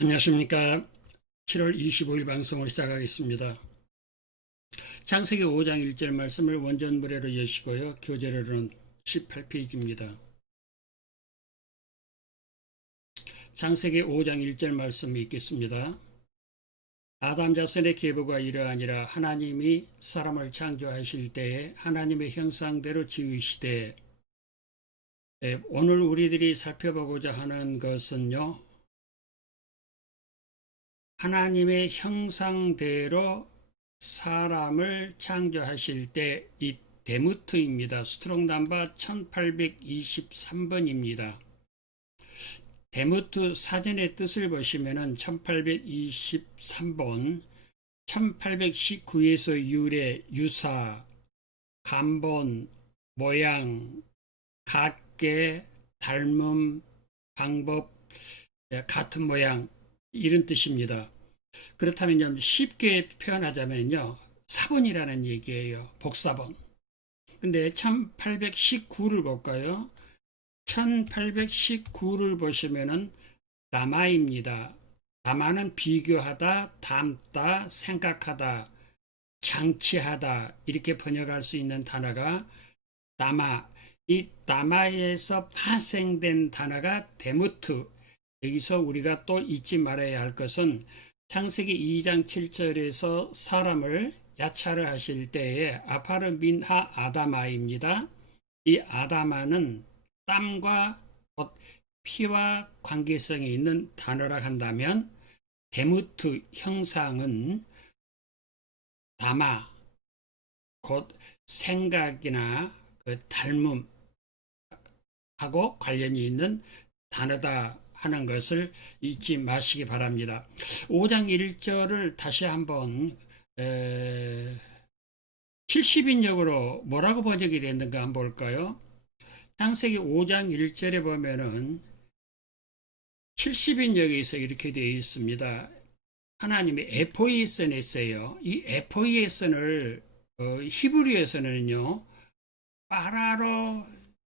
안녕하십니까. 7월 25일 방송을 시작하겠습니다. 창세기 5장 1절 말씀을 원전 무례로 여시고요. 교재로는 18페이지입니다. 창세기 5장 1절 말씀 읽겠습니다. 아담 자손의 계보가 이러하니라 하나님이 사람을 창조하실 때에 하나님의 형상대로 지으시되 에, 오늘 우리들이 살펴보고자 하는 것은요. 하나님의 형상대로 사람을 창조하실 때 이 데무트입니다. 스트롱 남바 1823번입니다. 데무트 사전의 뜻을 보시면은 1823번 1819에서 유래, 유사, 간본, 모양, 같게, 닮음, 방법, 예, 같은 모양 이런 뜻입니다. 그렇다면 쉽게 표현하자면요. 사본이라는 얘기예요. 복사본. 근데 1819를 볼까요? 1819를 보시면은 담아입니다. 담아는 비교하다, 담다, 생각하다, 장치하다 이렇게 번역할 수 있는 단어가 담아. 이 담아에서 파생된 단어가 데무트. 여기서 우리가 또 잊지 말아야 할 것은 창세기 2장 7절에서 사람을 야차를 하실 때에 아파르 민하 아다마입니다. 이 아다마는 땀과 곧 피와 관계성이 있는 단어라 한다면 데무트 형상은 담아 곧 생각이나 그 닮음하고 관련이 있는 단어다 하는 것을 잊지 마시기 바랍니다. 5장 1절을 다시 한번 70인역으로 뭐라고 번역이 됐는가 한번 볼까요? 창세기 5장 1절에 보면은 70인역에서 이렇게 되어 있습니다. 하나님이 에포이선에 써요. 이 에포이선을 어, 히브리에서는요 파라로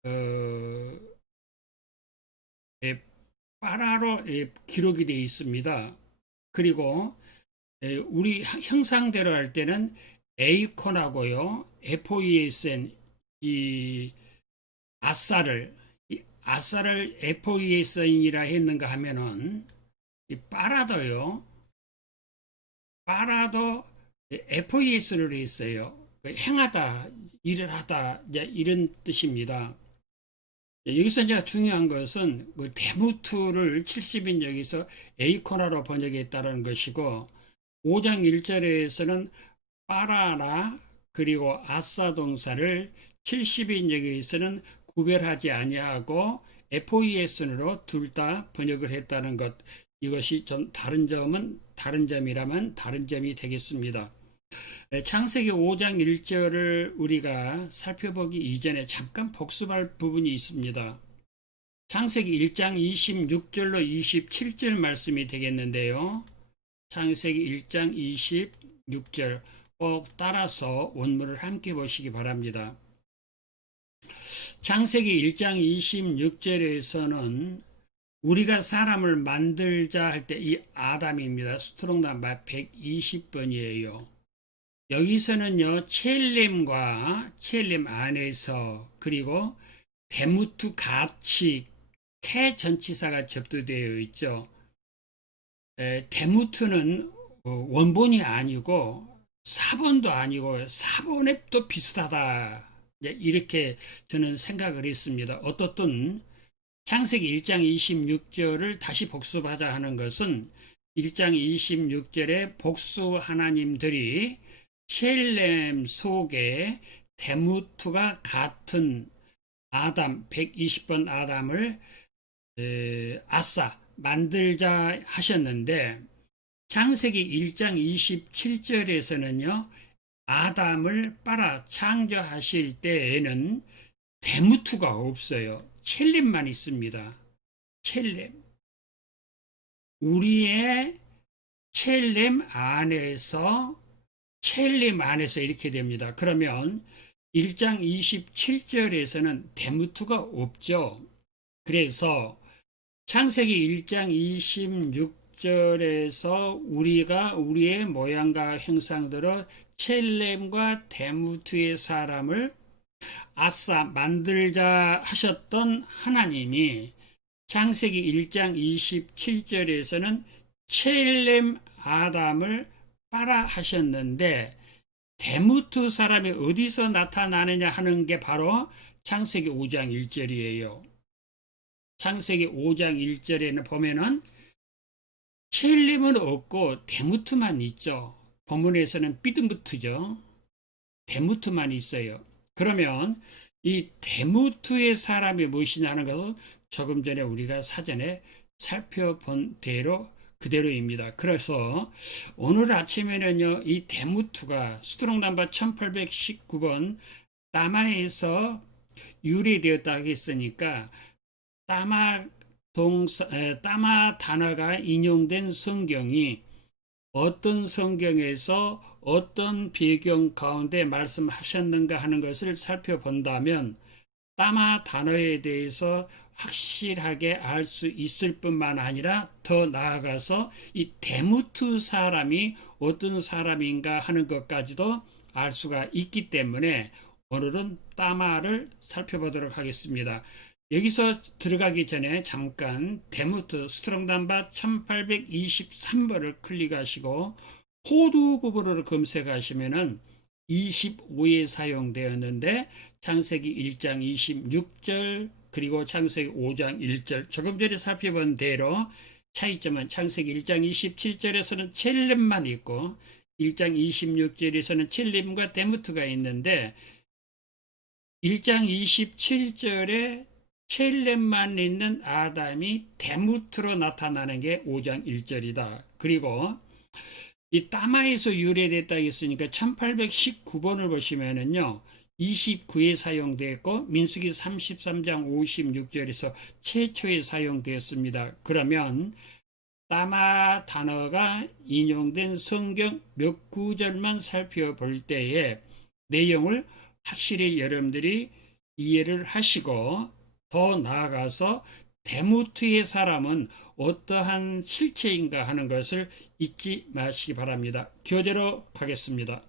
어, 에, 파라로 에, 기록이 되어 있습니다. 그리고 에, 우리 형상대로 할 때는 에이콘하고요 에포이에선 이 아싸를 이 아싸를 에포이에선이라 했는가 하면은 이 파라도요 파라도 FES를 했어요. 행하다, 일을 하다, 이런 뜻입니다. 여기서 이제 중요한 것은 그 데무트를 70인 여기서 에이코나로 번역했다는 것이고 5장 1절에서는 파라나 그리고 아싸 동사를 70인 여기서는 구별하지 아니하고 FES로 둘 다 번역을 했다는 것 이것이 좀 다른 점은 다른 점이라면 다른 점이 되겠습니다. 창세기 5장 1절을 우리가 살펴보기 이전에 잠깐 복습할 부분이 있습니다. 창세기 1장 26절로 27절 말씀이 되겠는데요. 창세기 1장 26절 꼭 따라서 원문을 함께 보시기 바랍니다. 창세기 1장 26절에서는 우리가 사람을 만들자 할 때 이 아담입니다. 스트롱 남바 120번이에요. 여기서는요, 첼렘과 첼렘 안에서 그리고 데무트 같이 캐 전치사가 접두되어 있죠. 에, 데무트는 어, 원본이 아니고 사본도 아니고 사본앱도 비슷하다. 이렇게 저는 생각을 했습니다. 어떻든 창세기 1장 26절을 다시 복습하자 하는 것은 1장 26절에 복수 하나님들이 첼렘 속에 데무트가 같은 아담 120번 아담을 아싸 만들자 하셨는데 창세기 1장 27절에서는요 아담을 빨아 창조하실 때에는 데무트가 없어요. 첼렘만 있습니다. 첼렘. 우리의 첼렘 안에서 첼렘 안에서 이렇게 됩니다. 그러면 1장 27절에서는 데무트가 없죠. 그래서 창세기 1장 6절에서 우리가 우리의 모양과 형상대로 첼렘과 데무트의 사람을 아싸 만들자 하셨던 하나님이 창세기 1장 27절에서는 첼렘 아담을 빨아 하셨는데 데무트 사람이 어디서 나타나느냐 하는 게 바로 창세기 5장 1절이에요. 창세기 5장 1절에는 보면은 첼렘은 없고 데무트만 있죠. 본문에서는 삐등부트죠. 데무트만 있어요. 그러면 이 데무트의 사람이 무엇이냐 하는 것을 조금 전에 우리가 사전에 살펴본 대로 그대로입니다. 그래서 오늘 아침에는요, 이 데무트가 수트롱 넘버 1819번 따마에서 유래되었다 하겠으니까 따마 동사, 에, 따마 단어가 인용된 성경이 어떤 성경에서 어떤 배경 가운데 말씀하셨는가 하는 것을 살펴본다면 따마 단어에 대해서 확실하게 알 수 있을 뿐만 아니라 더 나아가서 이 데무트 사람이 어떤 사람인가 하는 것까지도 알 수가 있기 때문에 오늘은 따마를 살펴보도록 하겠습니다. 여기서 들어가기 전에 잠깐 데무트 스트롱담바 1823번을 클릭하시고 코드 부분으로 검색하시면은 25에 사용되었는데 창세기 1장 26절 그리고 창세기 5장 1절 조금 전에 살펴본 대로 차이점은 창세기 1장 27절에서는 첼렘만 있고 1장 26절에서는 첼렘과 데무트가 있는데 1장 27절에 첼렘만 있는 아담이 데무트로 나타나는 게 5장 1절이다. 그리고 이 따마에서 유래됐다 했으니까 1819번을 보시면은요. 29에 사용되었고 민수기 33장 56절에서 최초에 사용되었습니다. 그러면 따마 단어가 인용된 성경 몇 구절만 살펴볼 때에 내용을 확실히 여러분들이 이해를 하시고 더 나아가서 데무트의 사람은 어떠한 실체인가 하는 것을 잊지 마시기 바랍니다. 교재로 가겠습니다.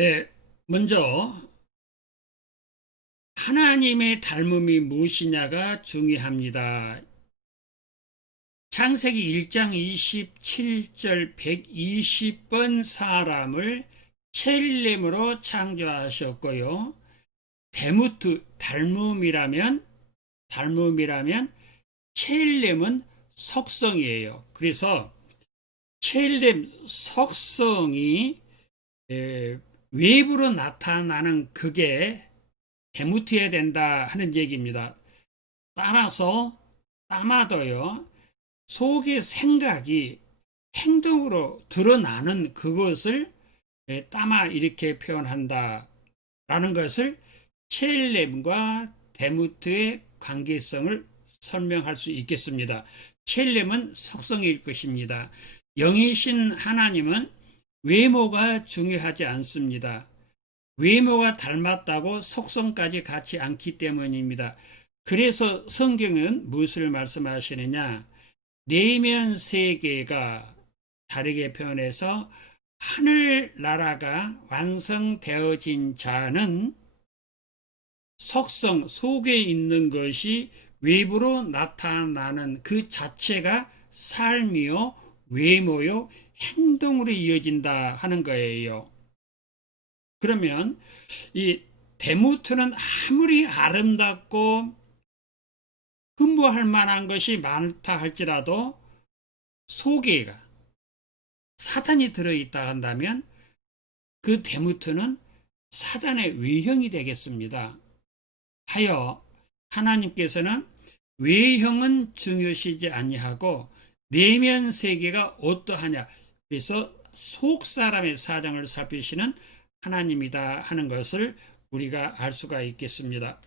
네, 먼저 하나님의 닮음이 무엇이냐가 중요합니다. 창세기 1장 27절 120번 사람을 첼렘으로 창조하셨고요. 데무트 닮음이라면 닮음이라면 첼렘은 속성이에요. 그래서 첼렘 속성이 외부로 나타나는 그게 데무트해야 된다 하는 얘기입니다. 따라서 따마도요 속의 생각이 행동으로 드러나는 그것을 따마 이렇게 표현한다 라는 것을 첼렘과 데무트의 관계성을 설명할 수 있겠습니다. 첼렘은 속성일 것입니다. 영이신 하나님은 외모가 중요하지 않습니다. 외모가 닮았다고 속성까지 같지 않기 때문입니다. 그래서 성경은 무엇을 말씀하시느냐? 내면 세계가 다르게 표현해서 하늘나라가 완성되어진 자는 속성 속에 있는 것이 외부로 나타나는 그 자체가 삶이요, 외모요, 행동으로 이어진다 하는 거예요. 그러면 이 데무트는 아무리 아름답고 흠모할 만한 것이 많다 할지라도 속에가 사탄이 들어있다 한다면 그 데무트는 사단의 외형이 되겠습니다. 하여 하나님께서는 외형은 중요시지 아니하고 내면 세계가 어떠하냐 그래서 속 사람의 사정을 살피시는 하나님이다 하는 것을 우리가 알 수가 있겠습니다.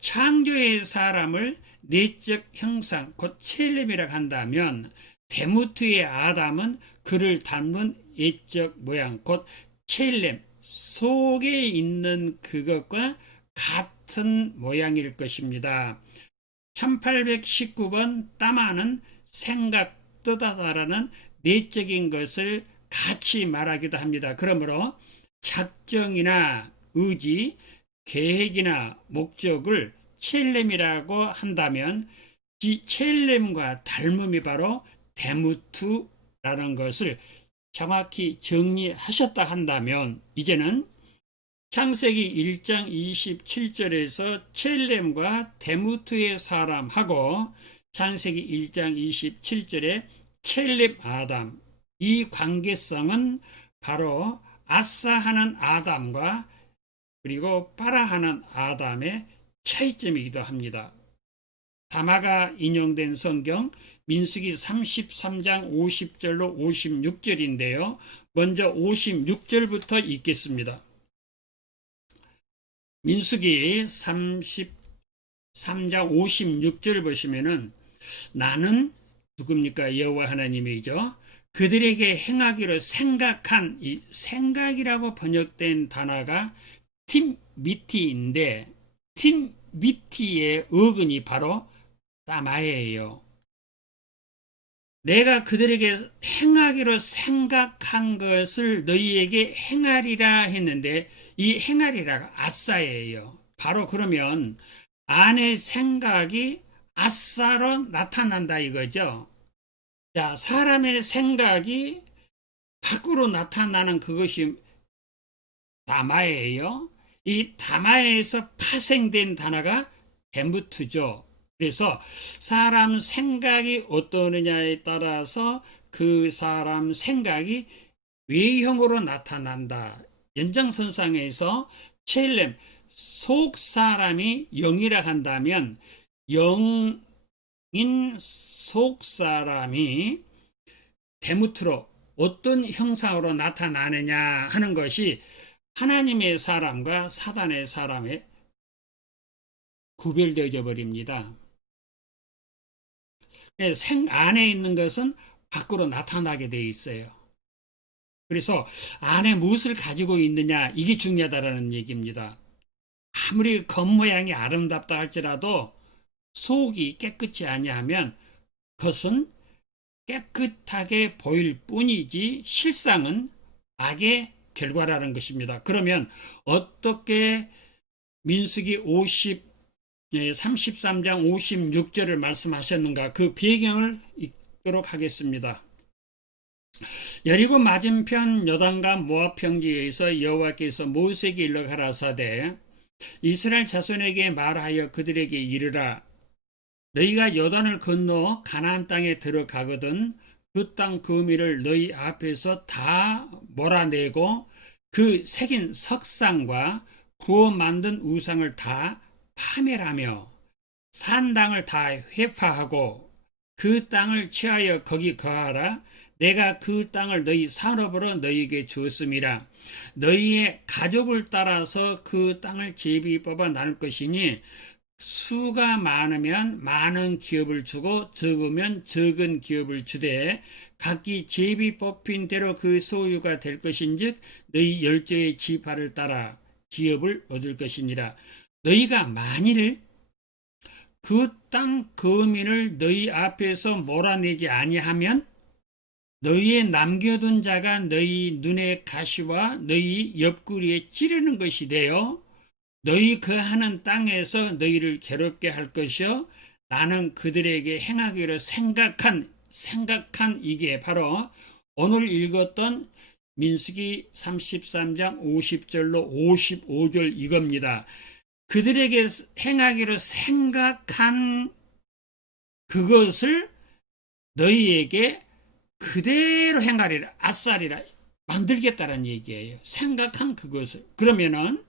창조의 사람을 내적 형상 곧 첼렘이라 한다면 데무트의 아담은 그를 닮은 예적 모양 곧 첼렘 속에 있는 그것과 같은 모양일 것입니다. 1819번 따마는 생각 뜻하다라는 내적인 것을 같이 말하기도 합니다. 그러므로 작정이나 의지, 계획이나 목적을 첼렘이라고 한다면 이 첼렘과 닮음이 바로 데무투라는 것을 정확히 정리하셨다 한다면 이제는 창세기 1장 27절에서 첼렘과 데무트의 사람하고 창세기 1장 27절에 첼렘 아담 이 관계성은 바로 아싸하는 아담과 그리고 빠라하는 아담의 차이점이기도 합니다. 다마가 인용된 성경 민수기 33장 50절로 56절인데요. 먼저 56절부터 읽겠습니다. 민수기 33장 56절 보시면은 나는 누굽니까? 여호와 하나님이죠. 그들에게 행하기로 생각한 이 생각이라고 번역된 단어가 팀미티인데 팀미티의 어근이 바로 따마예요. 내가 그들에게 행하기로 생각한 것을 너희에게 행하리라 했는데 이 행하리라가 아싸예요. 바로 그러면 안의 생각이 아싸로 나타난다 이거죠. 자, 사람의 생각이 밖으로 나타나는 그것이 다마예요. 이 다마에서 파생된 단어가 덴부트죠. 그래서 사람 생각이 어떠느냐에 따라서 그 사람 생각이 외형으로 나타난다. 연장선상에서 첼렘 속 사람이 영이라 한다면 영인 속 사람이 데무트로 어떤 형상으로 나타나느냐 하는 것이 하나님의 사람과 사단의 사람의 구별되어 버립니다. 생 안에 있는 것은 밖으로 나타나게 돼 있어요. 그래서 안에 무엇을 가지고 있느냐 이게 중요하다라는 얘기입니다. 아무리 겉모양이 아름답다 할지라도 속이 깨끗이 아니하면 그것은 깨끗하게 보일 뿐이지 실상은 악의 결과라는 것입니다. 그러면 어떻게 민수기 50 33장 56절을 말씀하셨는가 그 배경을 읽도록 하겠습니다. 여리고 맞은편 여단과 모압 평지에서 여호와께서 모세에게 일러 가라사대 이스라엘 자손에게 말하여 그들에게 이르라 너희가 여단을 건너 가나안 땅에 들어가거든 그 땅 거미를 너희 앞에서 다 몰아내고 그 새긴 석상과 구워 만든 우상을 다 파멸하며 산당을 다 회파하고 그 땅을 취하여 거기 거하라. 내가 그 땅을 너희 산업으로 너희에게 주었음이라 너희의 가족을 따라서 그 땅을 제비 뽑아 나눌 것이니 수가 많으면 많은 기업을 주고 적으면 적은 기업을 주되 각기 제비 뽑힌 대로 그 소유가 될 것인즉 너희 열조의 지파를 따라 기업을 얻을 것이니라. 너희가 만일 그 땅 거민을 너희 앞에서 몰아내지 아니하면 너희의 남겨둔 자가 너희 눈의 가시와 너희 옆구리에 찌르는 것이 되어 너희 그 하는 땅에서 너희를 괴롭게 할 것이요 나는 그들에게 행하기로 생각한 생각한 이게 바로 오늘 읽었던 민수기 33장 50절로 55절 이겁니다. 그들에게 행하기로 생각한 그것을 너희에게 그대로 행하리라, 아싸리라, 만들겠다는 얘기예요. 생각한 그것을. 그러면은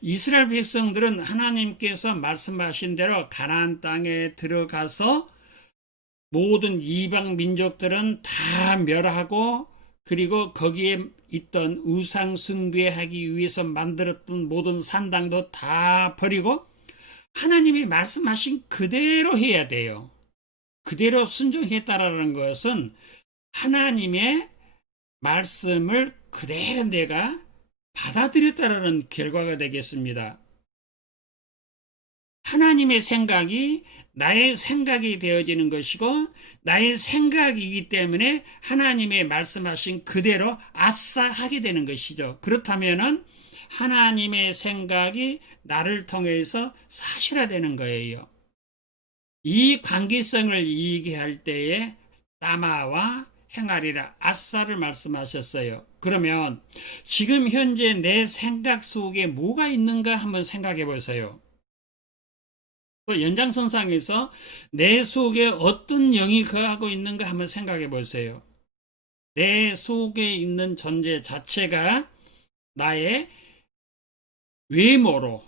이스라엘 백성들은 하나님께서 말씀하신 대로 가나안 땅에 들어가서 모든 이방 민족들은 다 멸하고 그리고 거기에 있던 우상 숭배하기 위해서 만들었던 모든 산당도 다 버리고 하나님이 말씀하신 그대로 해야 돼요. 그대로 순종했다라는 것은 하나님의 말씀을 그대로 내가 받아들였다라는 결과가 되겠습니다. 하나님의 생각이 나의 생각이 되어지는 것이고 나의 생각이기 때문에 하나님의 말씀하신 그대로 아싸 하게 되는 것이죠. 그렇다면은 하나님의 생각이 나를 통해서 사실화되는 거예요. 이 관계성을 이해할 때에 따마와 행하리라 아싸를 말씀하셨어요. 그러면 지금 현재 내 생각 속에 뭐가 있는가 한번 생각해 보세요. 또 연장선상에서 내 속에 어떤 영이 거하고 있는가 한번 생각해 보세요. 내 속에 있는 존재 자체가 나의 외모로,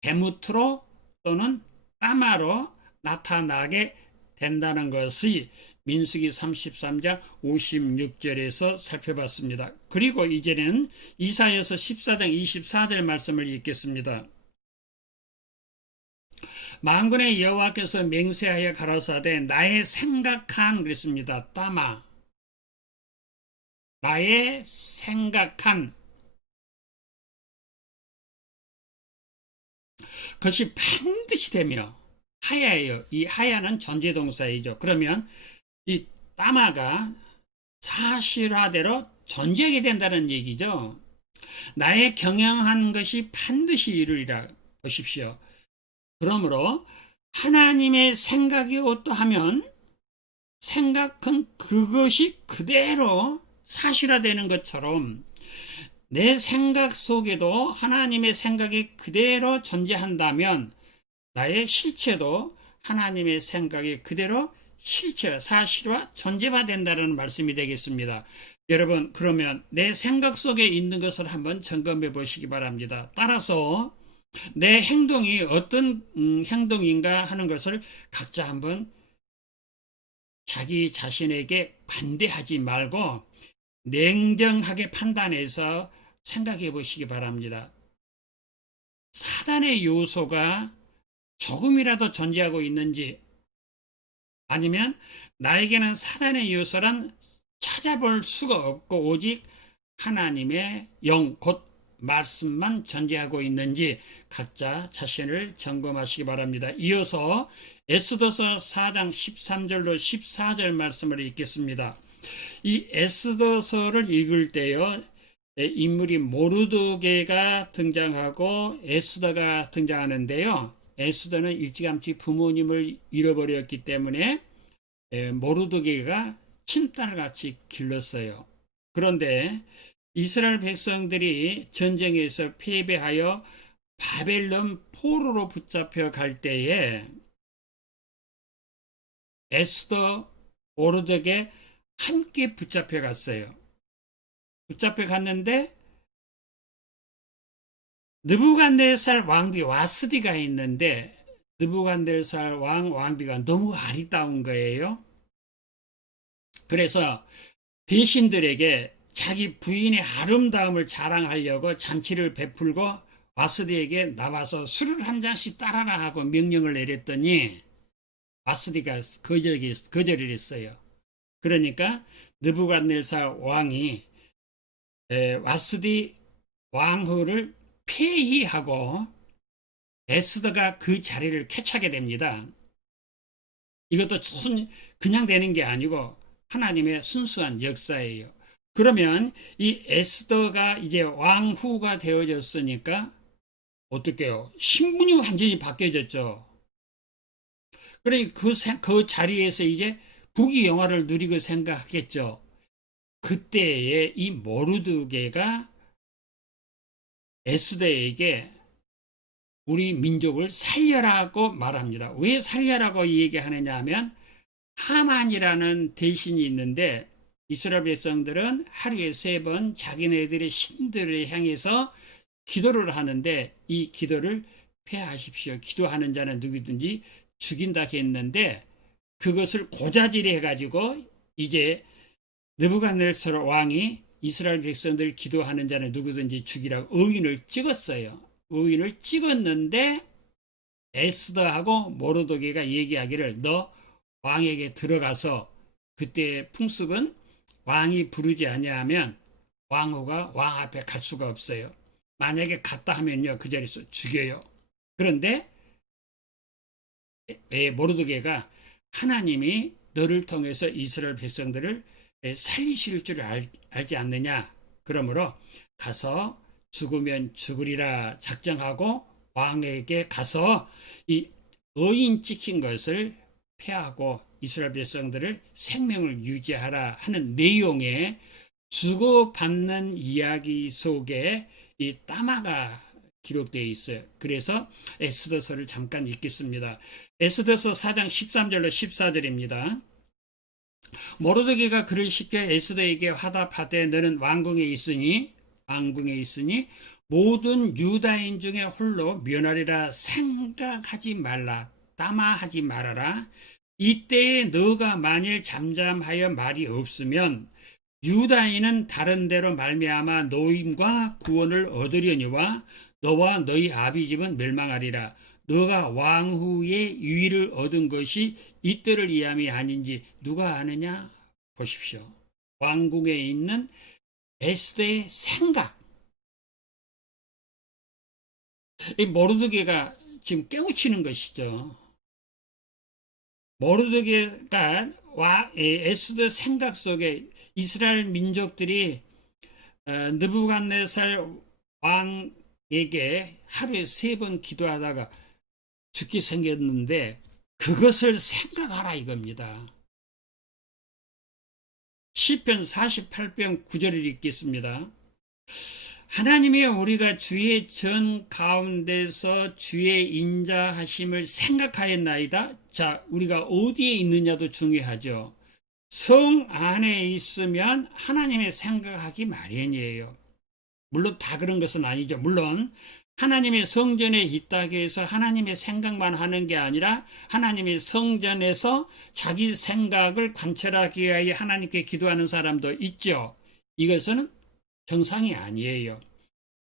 배무트로 또는 까마로 나타나게 된다는 것이 민수기 33장 56절에서 살펴봤습니다. 그리고 이제는 이사여서 14장 24절 말씀을 읽겠습니다. 만군의 여호와께서 맹세하여 가라사대 나의 생각한 그랬습니다. 따마 나의 생각한 그것이 반드시 되며 하야예요. 이 하야는 전제동사이죠. 그러면 이 따마가 사실화대로 존재하게 된다는 얘기죠. 나의 경영한 것이 반드시 이루리라 보십시오. 그러므로 하나님의 생각이 어떠하면 생각은 그것이 그대로 사실화되는 것처럼 내 생각 속에도 하나님의 생각이 그대로 존재한다면 나의 실체도 하나님의 생각이 그대로 실체, 사실화, 존재화 된다는 말씀이 되겠습니다. 여러분, 그러면 내 생각 속에 있는 것을 한번 점검해 보시기 바랍니다. 따라서 내 행동이 어떤 음, 행동인가 하는 것을 각자 한번 자기 자신에게 관대하지 말고 냉정하게 판단해서 생각해 보시기 바랍니다. 사단의 요소가 조금이라도 존재하고 있는지 아니면 나에게는 사단의 요소란 찾아볼 수가 없고 오직 하나님의 영, 곧 말씀만 존재하고 있는지 각자 자신을 점검하시기 바랍니다. 이어서 에스더서 4장 13절로 14절 말씀을 읽겠습니다. 이 에스더서를 읽을 때요. 인물이 모르드게가 등장하고 에스더가 등장하는데요. 에스더는 일찌감치 부모님을 잃어버렸기 때문에 모르드게가 친딸 같이 길렀어요. 그런데 이스라엘 백성들이 전쟁에서 패배하여 바벨론 포로로 붙잡혀 갈 때에 에스더 모르드게 함께 붙잡혀 갔어요. 붙잡혀 갔는데 느부간네살 왕비 와스디가 있는데 느부간네살 왕 왕비가 너무 아리따운 거예요. 그래서 대신들에게 자기 부인의 아름다움을 자랑하려고 잔치를 베풀고 와스디에게 나와서 술을 한 잔씩 따라라 하고 명령을 내렸더니 와스디가 거절이, 거절을 했어요. 그러니까 느부갓네살 왕이 와스디 왕후를 폐위하고 에스더가 그 자리를 캐차게 됩니다. 이것도 순, 그냥 되는 게 아니고 하나님의 순수한 역사예요. 그러면 이 에스더가 이제 왕후가 되어졌으니까 어떻게요? 신분이 완전히 바뀌어졌죠. 그러니 그, 그 자리에서 이제 부귀 영화를 누리고 생각하겠죠. 그때에 이 모르드게가 에스더에게 우리 민족을 살려라고 말합니다. 왜 살려라고 얘기하느냐 하면 하만이라는 대신이 있는데 이스라엘 백성들은 하루에 세 번 자기네들의 신들을 향해서 기도를 하는데 이 기도를 폐하십시오. 기도하는 자는 누구든지 죽인다 했는데 그것을 고자질해 가지고 이제 느부갓네살 왕이 이스라엘 백성들 기도하는 자는 누구든지 죽이라고 의인을 찍었어요. 의인을 찍었는데 에스더하고 모로도게가 얘기하기를 너 왕에게 들어가서 그때 풍습은 왕이 부르지 아니하면 왕후가 왕 앞에 갈 수가 없어요. 만약에 갔다 하면요 그 자리에서 죽여요. 그런데 에, 모르드게가 하나님이 너를 통해서 이스라엘 백성들을 에, 살리실 줄 알, 알지 않느냐. 그러므로 가서 죽으면 죽으리라 작정하고 왕에게 가서 이 의인 찍힌 것을 패하고 이스라엘 백성들을 생명을 유지하라 하는 내용의 주고받는 이야기 속에 이 따마가 기록되어 있어요. 그래서 에스더서를 잠깐 읽겠습니다. 에스더서 4장 13절로 14절입니다. 모르드게가 그를 시켜 에스더에게 화답하되 너는 왕궁에 있으니 왕궁에 있으니 모든 유다인 중에 홀로 면하리라. 생각하지 말라. 따마하지 말아라. 이때에 너가 만일 잠잠하여 말이 없으면 유다인은 다른 데로 말미암아 노임과 구원을 얻으려니와 너와 너희 아비 집은 멸망하리라 너가 왕후의 유의를 얻은 것이 이때를 이함이 아닌지 누가 아느냐? 보십시오. 왕궁에 있는 에스더의 생각. 이 모르드게가 지금 깨우치는 것이죠. 모르드게가 와 에스더 생각 속에 이스라엘 민족들이 어, 느부갓네살 왕에게 하루에 세 번 기도하다가 죽게 생겼는데 그것을 생각하라 이겁니다. 시편 48편 9절을 읽겠습니다. 하나님이 우리가 주의 전 가운데서 주의 인자하심을 생각하였나이다. 자, 우리가 어디에 있느냐도 중요하죠. 성 안에 있으면 하나님의 생각하기 마련이에요. 물론 다 그런 것은 아니죠. 물론 하나님의 성전에 있다고 해서 하나님의 생각만 하는 게 아니라 하나님의 성전에서 자기 생각을 관철하기 위하여 하나님께 기도하는 사람도 있죠. 이것은 정상이 아니에요.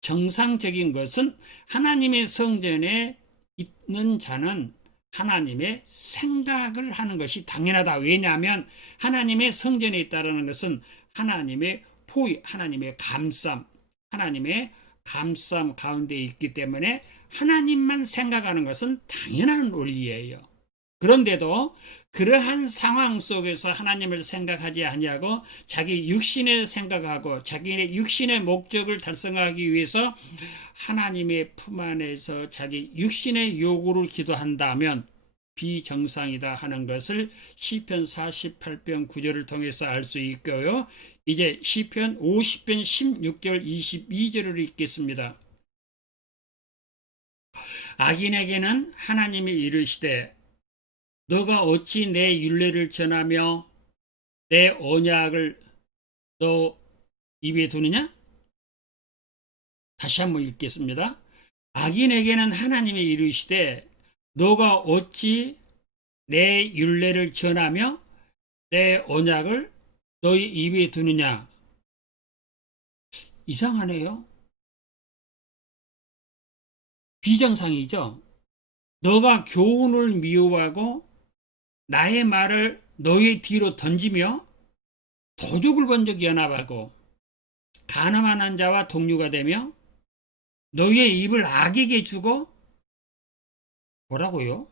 정상적인 것은 하나님의 성전에 있는 자는 하나님의 생각을 하는 것이 당연하다. 왜냐하면 하나님의 성전에 있다는 것은 하나님의 포위, 하나님의 감쌈, 하나님의 감쌈 가운데 있기 때문에 하나님만 생각하는 것은 당연한 원리예요. 그런데도 그러한 상황 속에서 하나님을 생각하지 아니하고 자기 육신의 생각하고 자기의 육신의 목적을 달성하기 위해서 하나님의 품 안에서 자기 육신의 요구를 기도한다면 비정상이다 하는 것을 시편 48편 9절을 통해서 알 수 있고요. 이제 시편 50편 16절 22절을 읽겠습니다. 악인에게는 하나님이 이르시되 너가 어찌 내 윤례를 전하며 내 언약을 너 입에 두느냐? 다시 한번 읽겠습니다. 악인에게는 하나님이 이르시되 너가 어찌 내 윤례를 전하며 내 언약을 너희 입에 두느냐? 이상하네요. 비정상이죠. 너가 교훈을 미워하고 나의 말을 너의 뒤로 던지며 도둑을 번적 연합하고 가늠한 자와 동료가 되며 너의 입을 악에게 주고 뭐라고요?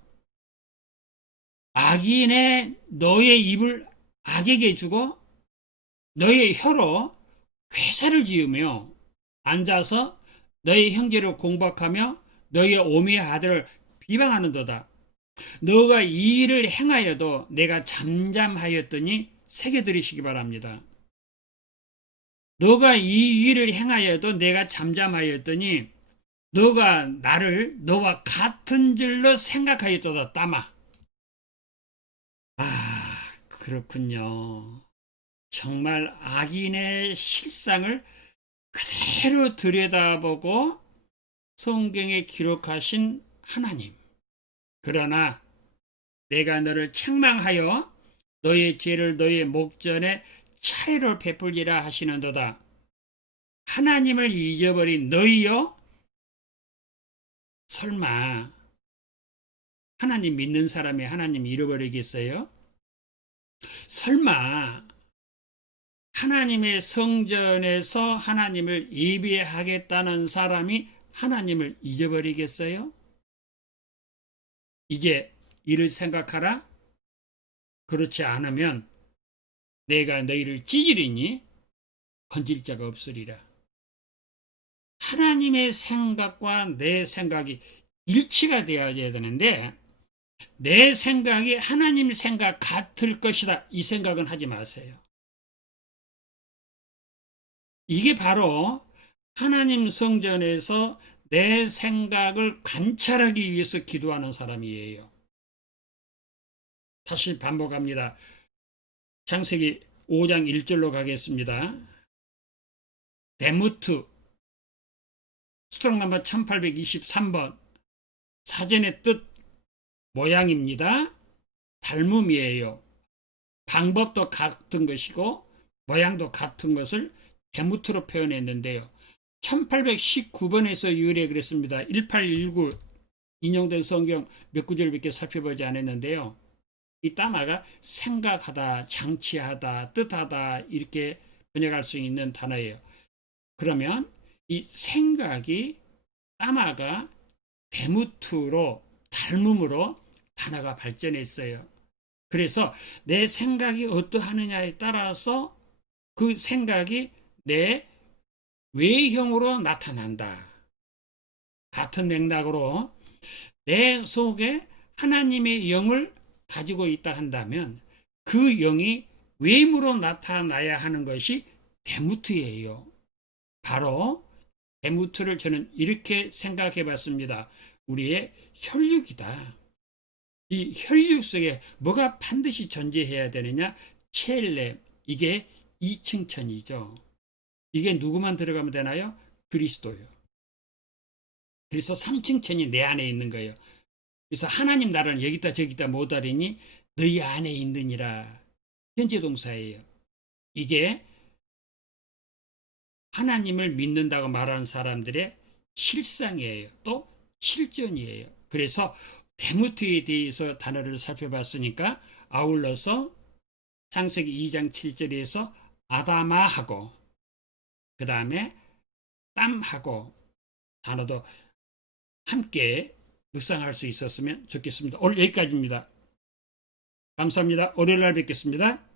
악인의 너의 입을 악에게 주고 너의 혀로 괴사를 지으며 앉아서 너의 형제를 공박하며 너의 오미의 아들을 비방하는도다. 너가 이 일을 행하여도 내가 잠잠하였더니 새겨들이시기 바랍니다. 너가 이 일을 행하여도 내가 잠잠하였더니 너가 나를 너와 같은 줄로 생각하였도다 따마. 아 그렇군요. 정말 악인의 실상을 그대로 들여다보고 성경에 기록하신 하나님. 그러나 내가 너를 책망하여 너의 죄를 너의 목전에 차례로 베풀리라 하시는도다. 하나님을 잊어버린 너희여? 설마 하나님 믿는 사람이 하나님 잃어버리겠어요? 설마 하나님의 성전에서 하나님을 예배하겠다는 사람이 하나님을 잊어버리겠어요? 이제 이를 생각하라. 그렇지 않으면 내가 너희를 찌질이니 건질 자가 없으리라. 하나님의 생각과 내 생각이 일치가 되어야 되는데 내 생각이 하나님 생각 같을 것이다. 이 생각은 하지 마세요. 이게 바로 하나님 성전에서 내 생각을 관찰하기 위해서 기도하는 사람이에요. 다시 반복합니다. 창세기 5장 1절로 가겠습니다. 데무트 수정 넘버 1823번 사전의 뜻 모양입니다. 닮음이에요. 방법도 같은 것이고 모양도 같은 것을 데무트로 표현했는데요. 1819번에서 유래 그랬습니다. 1819 인용된 성경 몇 구절 몇개 살펴보지 않았는데요. 이 따마가 생각하다, 장치하다, 뜻하다 이렇게 번역할 수 있는 단어예요. 그러면 이 생각이 따마가 데무트로 닮음으로 단어가 발전했어요. 그래서 내 생각이 어떠하느냐에 따라서 그 생각이 내 외형으로 나타난다. 같은 맥락으로 내 속에 하나님의 영을 가지고 있다 한다면 그 영이 외모로 나타나야 하는 것이 데무트예요. 바로 데무트를 저는 이렇게 생각해 봤습니다. 우리의 혈육이다. 이 혈육 속에 뭐가 반드시 존재해야 되느냐? 첼레. 이게 이층천이죠. 이게 누구만 들어가면 되나요? 그리스도요. 그래서 삼층천이 내 안에 있는 거예요. 그래서 하나님 나라는 여기다 저기다 못하리니 너희 안에 있느니라. 현재 동사예요. 이게 하나님을 믿는다고 말하는 사람들의 실상이에요. 또 실존이에요. 그래서 데무트에 대해서 단어를 살펴봤으니까 아울러서 창세기 2장 7절에서 아다마하고 그 다음에 땀하고 단어도 함께 묵상할 수 있었으면 좋겠습니다. 오늘 여기까지입니다. 감사합니다. 월요일 날 뵙겠습니다.